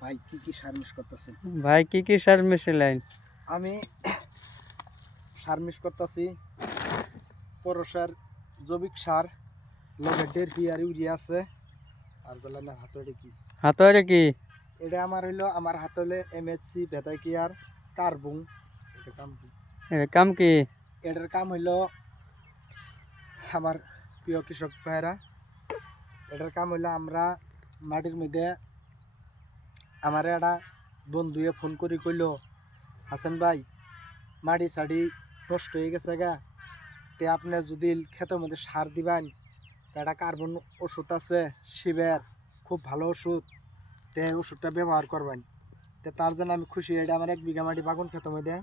ভাই কি সার মিস করতেছেন? ভাই কি সার মিশাইলেন? আমি সার মিস করতেছি পরসার জৈবিক সার লগে 1.5 আর ইউরিয়া আছে। আর বললেন না হাতড়ে কি হাতরে কি এটা আমার হইলো আমার হাতে হলে এমএসসি ভেটাইকিয়ার কার্বন। এটা কাম কি? কাম কি? এটার কাম হইলো আমার প্রিয় কৃষক ভাইরা, এটার কাম হইলো আমরা মাটির মধ্যে আমার একটা বন্ধুয়ে ফোন করে কইল, হাসান ভাই মাটি সাড়ি নষ্ট হয়ে গেছে গা, তে আপনার যদি ক্ষেতের মধ্যে সার দিবেন, একটা কার্বন ওষুধ আছে শিবের, খুব ভালো ওষুধ, তে ওষুধটা ব্যবহার করবেন। তে তার জন্য আমি খুশি। এটা আমার 1 বিঘা মাটি বাগুন ক্ষেতের মধ্যে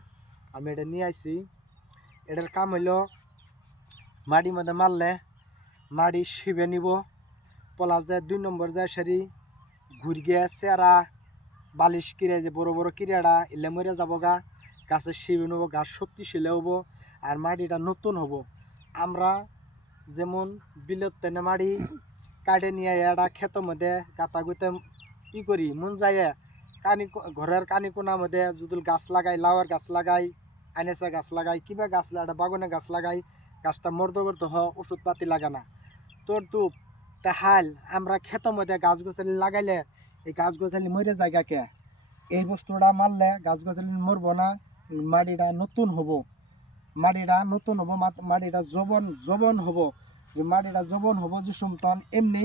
আমি এটা নিয়ে আইছি। এটার কাম হইলো মাটির মধ্যে মারলে মাটি শিবে নিব, পলাশ যায় 2 নম্বর যায় সারি ঘুর গিয়ে চেরা বালিশ কিরে যে বড় বড় কিরাটা এলে মরে যাব গা, গাছে শিবে নেবো, গাছ শক্তিশালী হবো আর মাটিটা নতুন হবো। আমরা যেমন বিলত তেনে মাটি কাটে নিয়ে এটা ক্ষেতের মধ্যে গাতা গুতে করি মন যায় কানি ঘরের কানি কোনার মধ্যে যদি গাছ লাগাই, লাউয়ের গাছ লাগাই, আইনেসা গাছ লাগাই, কিবা গাছ লাগাই, বাগানে গাছ লাগাই, গাছটা মর্দ করতে হয়, ওষুধ পাতি লাগানা তোর টুপ তাহাল আমরা ক্ষেতের মধ্যে গাছ গাছালি লাগাইলে এই গাছ গাছালি মরে জায়গা কে, এই বস্তুটা মারলে গাছ গাছালি মরবো না, মাটিটা নতুন হবো, মাটিটা নতুন হবো, মাটিটা জবন হবো। যে মাটিটা জবন হবো যে সুমতন এমনি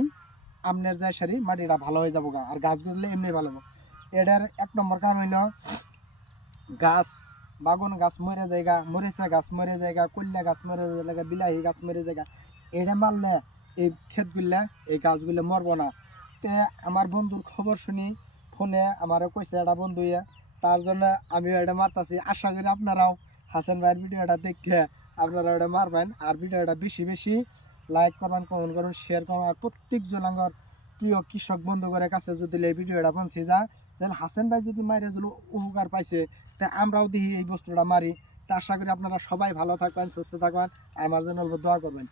আমনের যায় সারি মাটিটা ভালো হয়ে যাবো গা, আর গাছ গুছলে এমনি ভালো হবো। এটার 1 নম্বর কারণ হইল গাছ বাগুন গাছ মরে জায়গা, মরিচা গাছ মরে জায়গা, কল্যা গাছ মরে জায়গা, বিলাহি গাছ মরে জায়গা, এটা মারলে এই ক্ষেতগুলা এই গাছগুলো মরবো না। তে আমার বন্ধুর খবর শুনি ফোনে আমারও কইছে একটা বন্ধু, তার জন্য আমিও এটা মারতাছি। আশা করি আপনারাও হাসান ভাইয়ের ভিডিওটা দেখে আপনারা এটা মারবেন, আর ভিডিওটা বেশি বেশি লাইক করবেন, কমেন্ট করবেন, শেয়ার করবেন। আর প্রত্যেক জনাঙ্গর প্রিয় কৃষক বন্ধুদের কাছে যদি এই ভিডিওটা পৌঁছে যায়, তাহলে হাসান ভাই যদি মাইরে যদি উপকার পাইছে, তা আমরাও দেখি এই বস্তুটা মারি। তা আশা করি আপনারা সবাই ভালো থাকবেন, সুস্থ থাকবেন, আর আমার জন্য দোয়া করবেন।